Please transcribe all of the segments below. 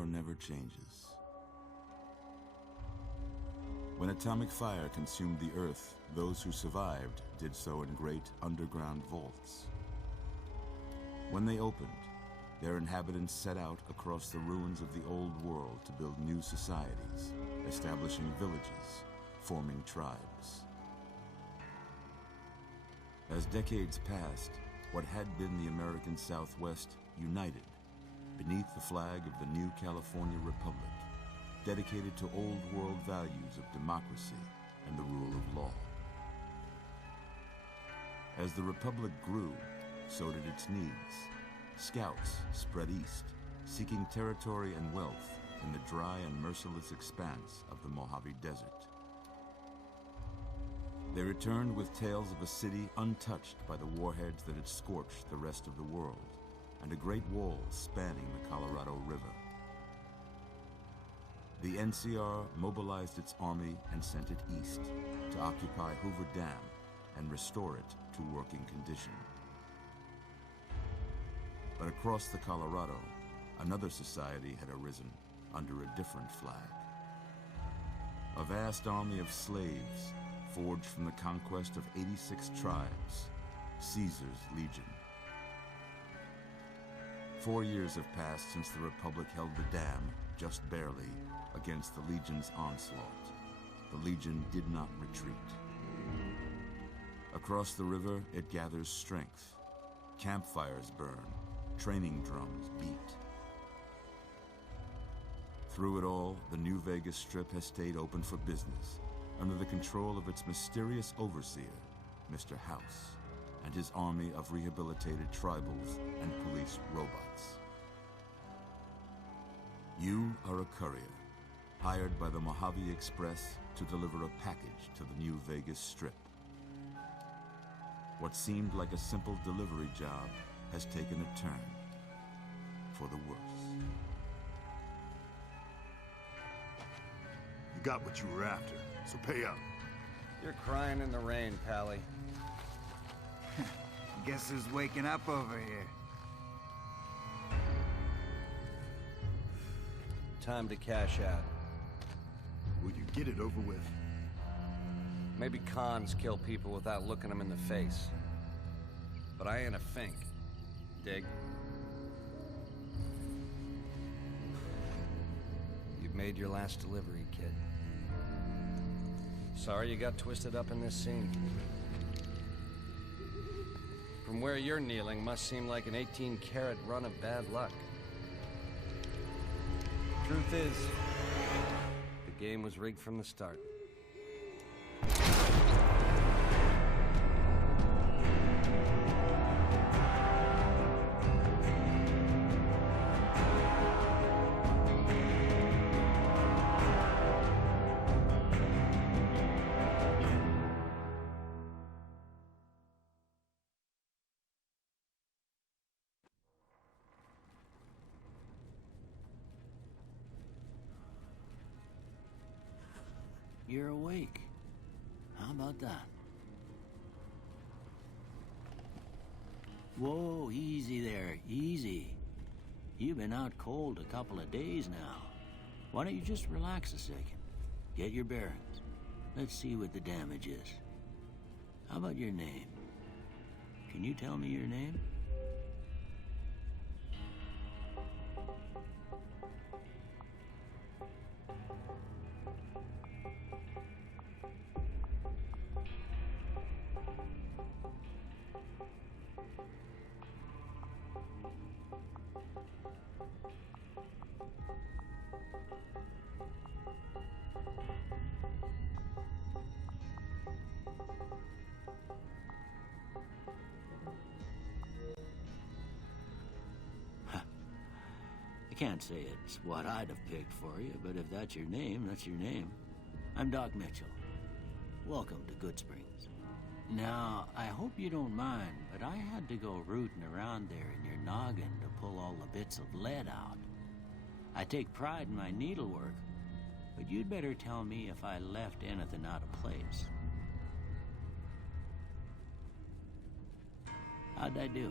war never changes. When atomic fire consumed the Earth, those who survived did so in great underground vaults. When they opened, their inhabitants set out across the ruins of the old world to build new societies, establishing villages, forming tribes. As decades passed, what had been the American Southwest united beneath the flag of the new California Republic, dedicated to old world values of democracy and the rule of law. As the Republic grew, so did its needs. Scouts spread east, seeking territory and wealth in the dry and merciless expanse of the Mojave Desert. They returned with tales of a city untouched by the warheads that had scorched the rest of the world, and a great wall spanning the Colorado River. The NCR mobilized its army and sent it east to occupy Hoover Dam and restore it to working condition. But across the Colorado, another society had arisen under a different flag. A vast army of slaves forged from the conquest of 86 tribes, Caesar's Legion. 4 years have passed since the Republic held the dam, just barely, against the Legion's onslaught. The Legion did not retreat. Across the river, it gathers strength. Campfires burn, training drums beat. Through it all, the New Vegas Strip has stayed open for business, under the control of its mysterious overseer, Mr. House, and his army of rehabilitated tribals and police robots. You are a courier, hired by the Mojave Express to deliver a package to the New Vegas Strip. What seemed like a simple delivery job has taken a turn for the worse. You got what you were after, so pay up. You're crying in the rain, Pally. Guess who's waking up over here? Time to cash out. Will you get it over with? Maybe cons kill people without looking them in the face. But I ain't a fink. Dig? You've made your last delivery, kid. Sorry you got twisted up in this scene. From where you're kneeling must seem like an 18-carat run of bad luck. Truth is, the game was rigged from the start. You're awake. How about that? Whoa, easy there, easy. You've been out cold a couple of days now. Why don't you just relax a second? Get your bearings. Let's see what the damage is. How about your name? Can you tell me your name? I can't say it's what I'd have picked for you, but if that's your name, that's your name. I'm Doc Mitchell. Welcome to Goodsprings. Now, I hope you don't mind, but I had to go rooting around there in your noggin to pull all the bits of lead out. I take pride in my needlework, but you'd better tell me if I left anything out of place. How'd I do?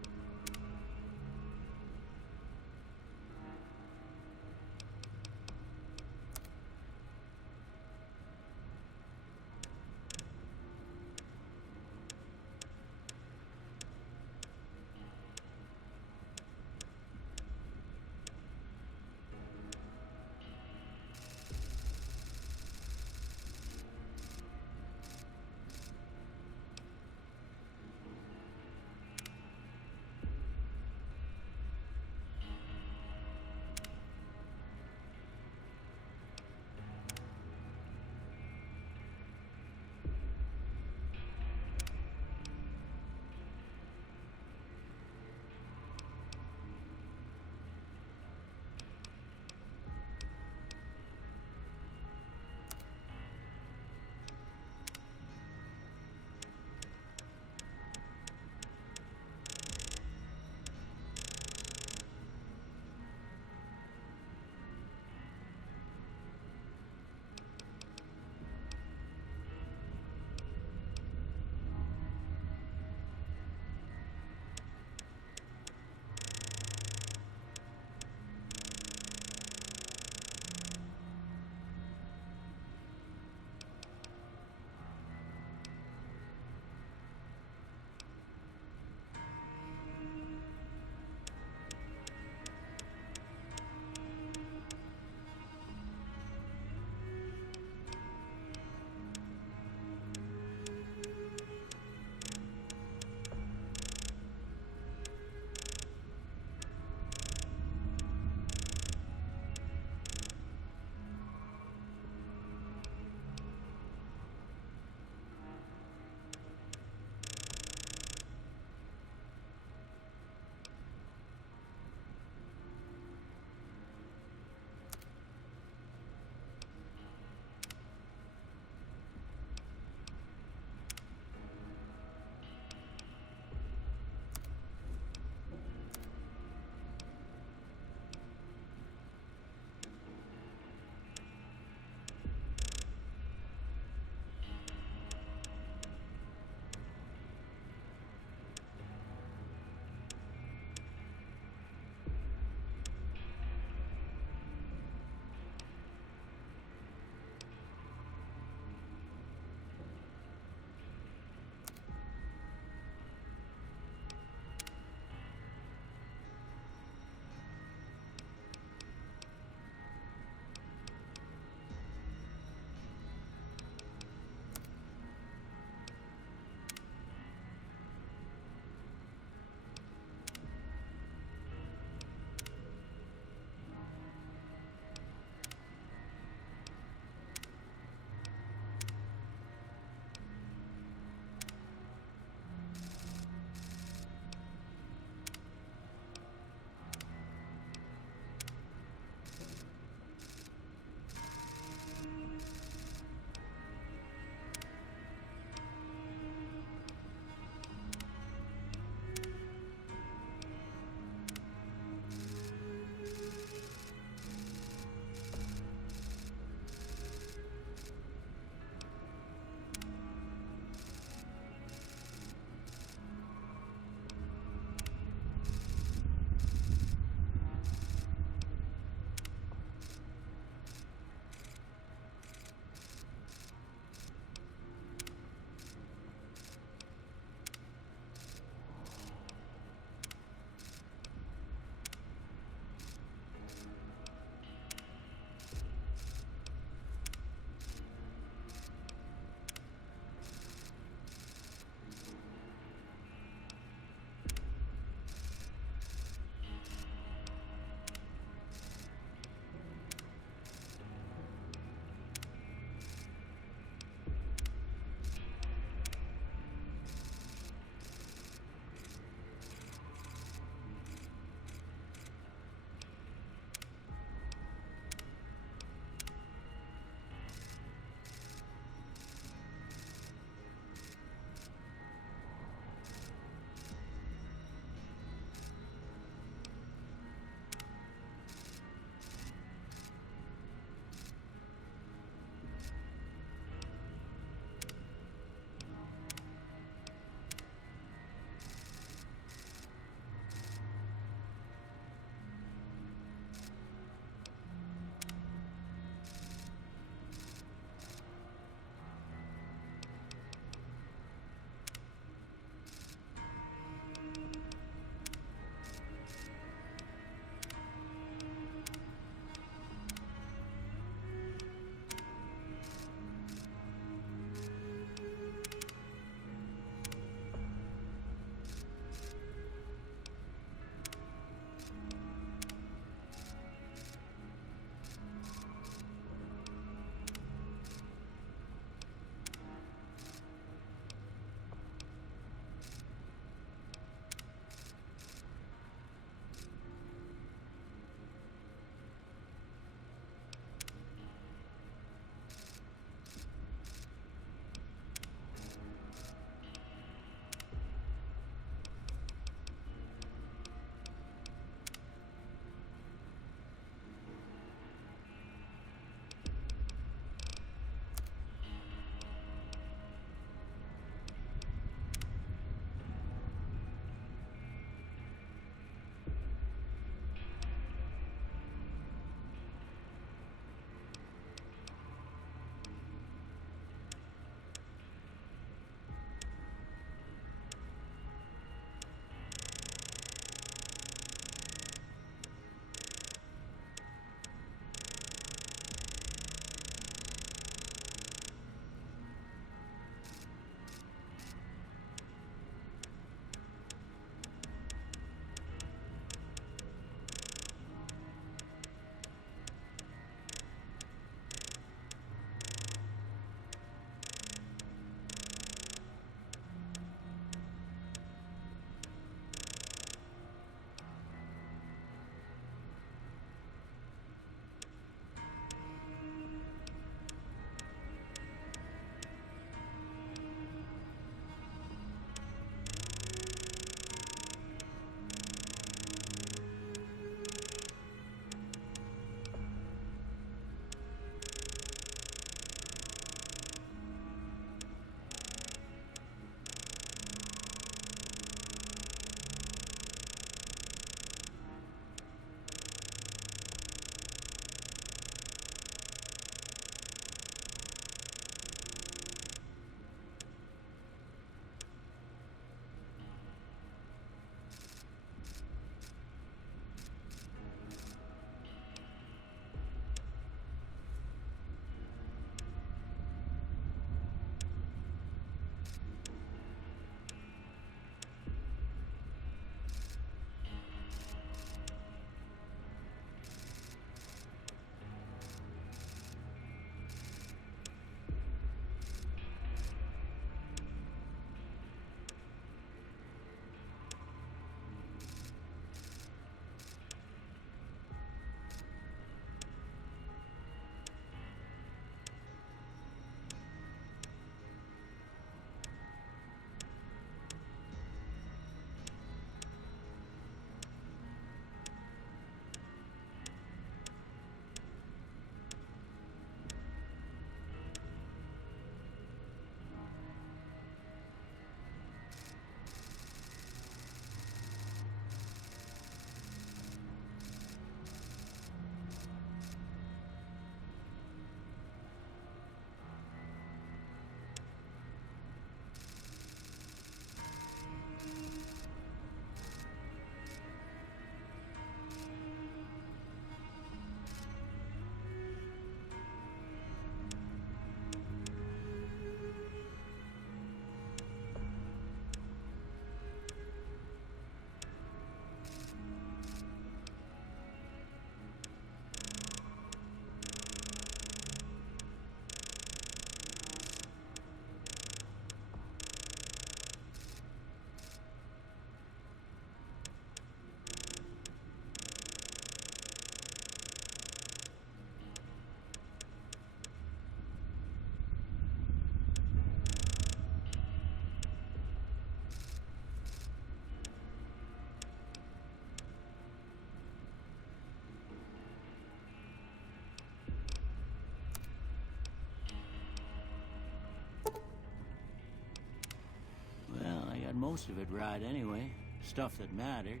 most of it right anyway. Stuff that mattered.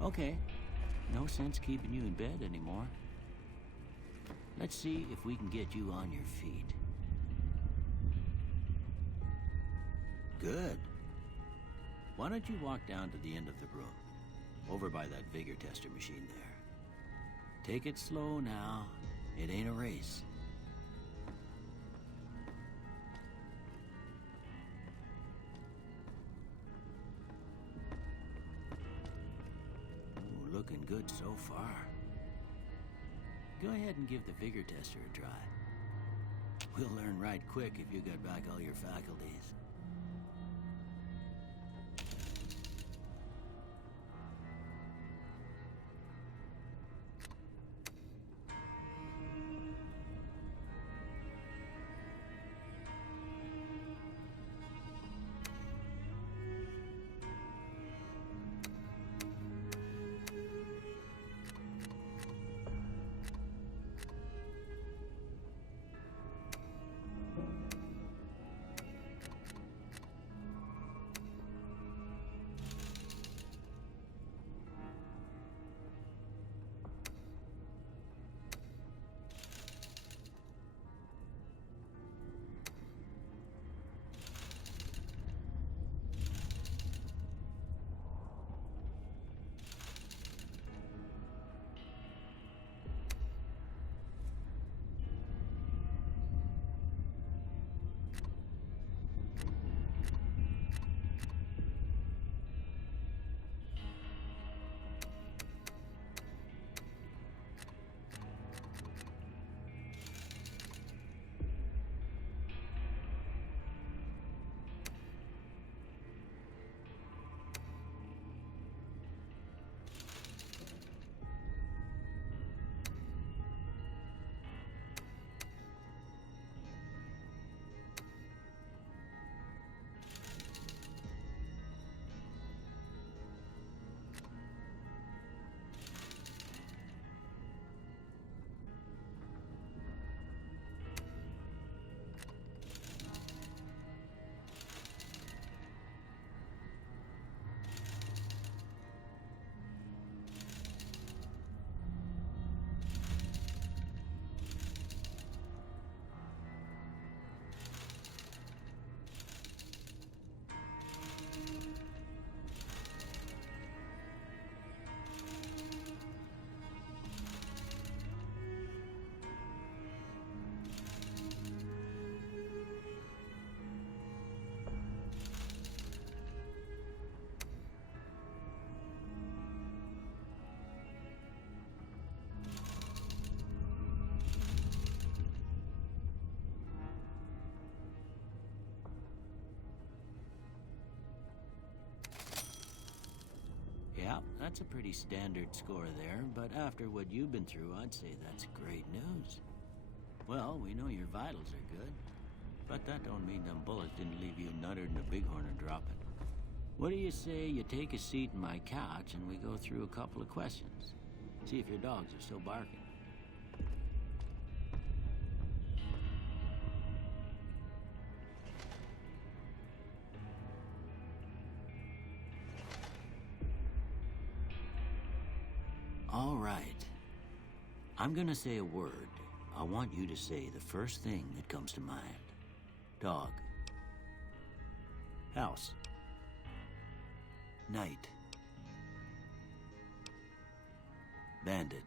Okay, no sense keeping you in bed anymore. Let's see if we can get you on your feet. Good. Why don't you walk down to the end of the room, over by that vigor tester machine there. Take it slow now. It ain't a race. Ooh, looking good so far. Go ahead and give the vigor tester a try. We'll learn right quick if you got back all your faculties. Yeah, that's a pretty standard score there, but after what you've been through, I'd say that's great news. Well, we know your vitals are good, but that don't mean them bullets didn't leave you nuttered in a bighorn and dropping. What do you say you take a seat in my couch and we go through a couple of questions? See if your dogs are still barking. All right. I'm gonna say a word. I want you to say the first thing that comes to mind. Dog. House. Night. Bandit.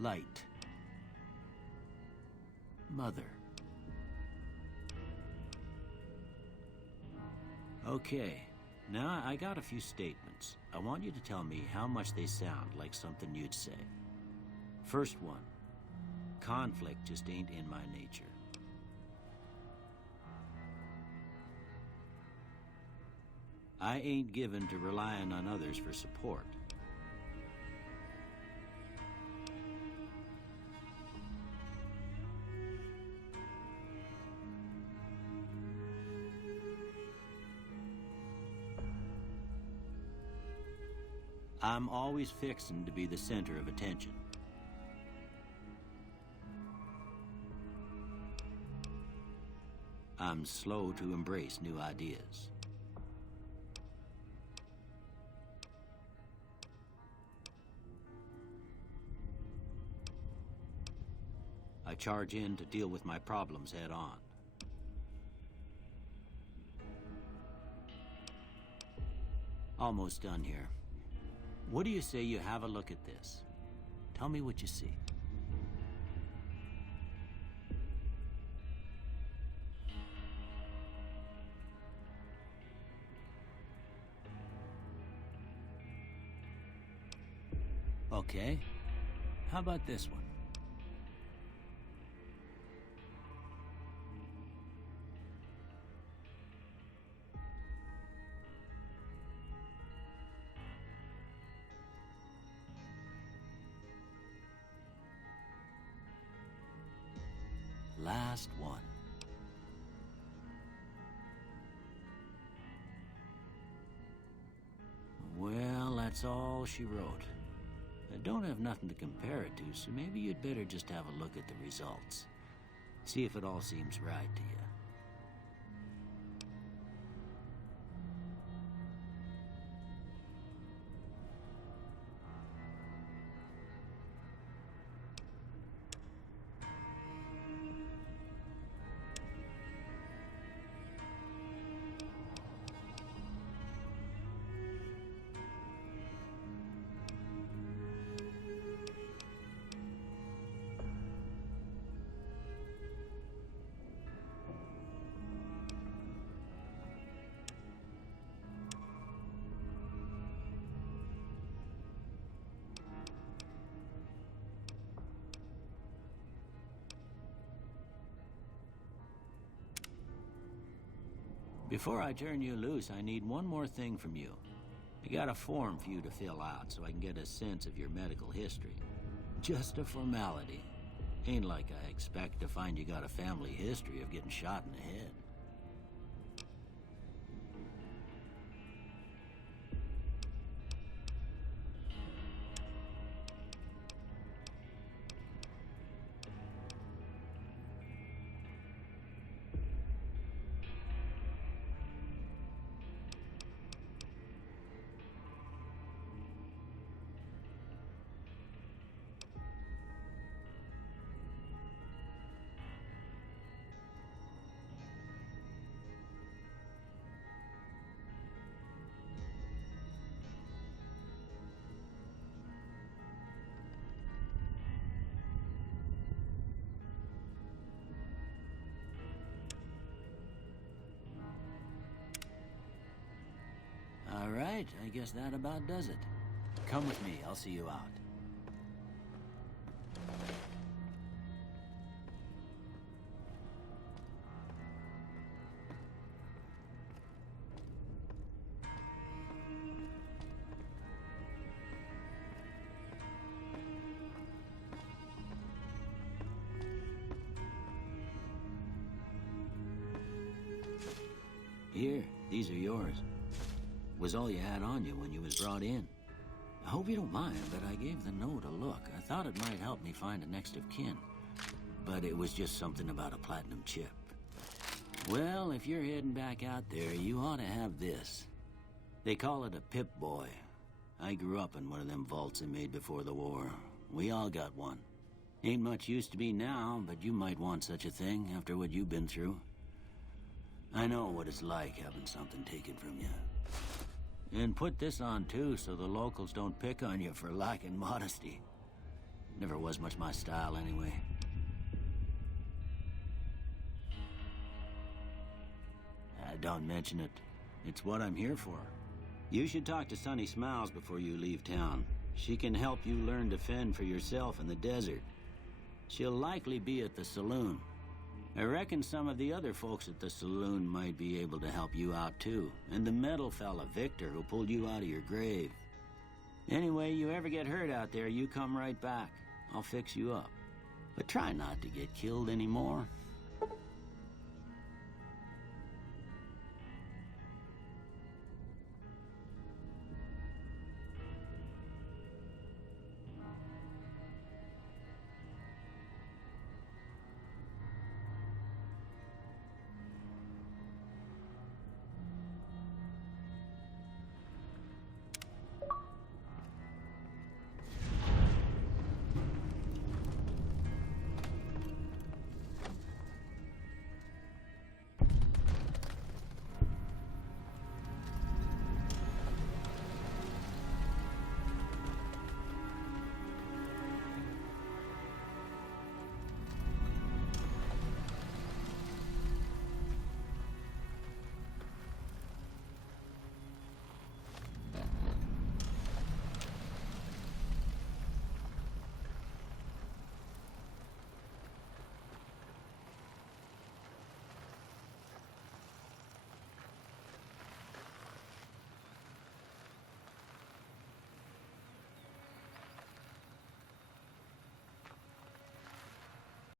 Light. Mother. Okay, now I got a few statements. I want you to tell me how much they sound like something you'd say. First one, conflict just ain't in my nature. I ain't given to relying on others for support. I'm always fixing to be the center of attention. I'm slow to embrace new ideas. I charge in to deal with my problems head on. Almost done here. What do you say you have a look at this? Tell me what you see. Okay. How about this one? Last one. Well, that's all she wrote. I don't have nothing to compare it to, so maybe you'd better just have a look at the results. See if it all seems right to you. Before I turn you loose, I need one more thing from you. I got a form for you to fill out so I can get a sense of your medical history. Just a formality. Ain't like I expect to find you got a family history of getting shot in the head. All right, I guess that about does it. Come with me, I'll see you out. Here, these are yours. Was all you had on you when you was brought in. I hope you don't mind, but I gave the note a look. I thought it might help me find a next of kin. But it was just something about a platinum chip. Well, if you're heading back out there, you ought to have this. They call it a Pip-Boy. I grew up in one of them vaults they made before the war. We all got one. Ain't much use to me now, but you might want such a thing after what you've been through. I know what it's like having something taken from you. And put this on, too, so the locals don't pick on you for lacking modesty. Never was much my style, anyway. Don't mention it. It's what I'm here for. You should talk to Sunny Smiles before you leave town. She can help you learn to fend for yourself in the desert. She'll likely be at the saloon. I reckon some of the other folks at the saloon might be able to help you out, too. And the metal fella, Victor, who pulled you out of your grave. Anyway, you ever get hurt out there, you come right back. I'll fix you up. But try not to get killed anymore.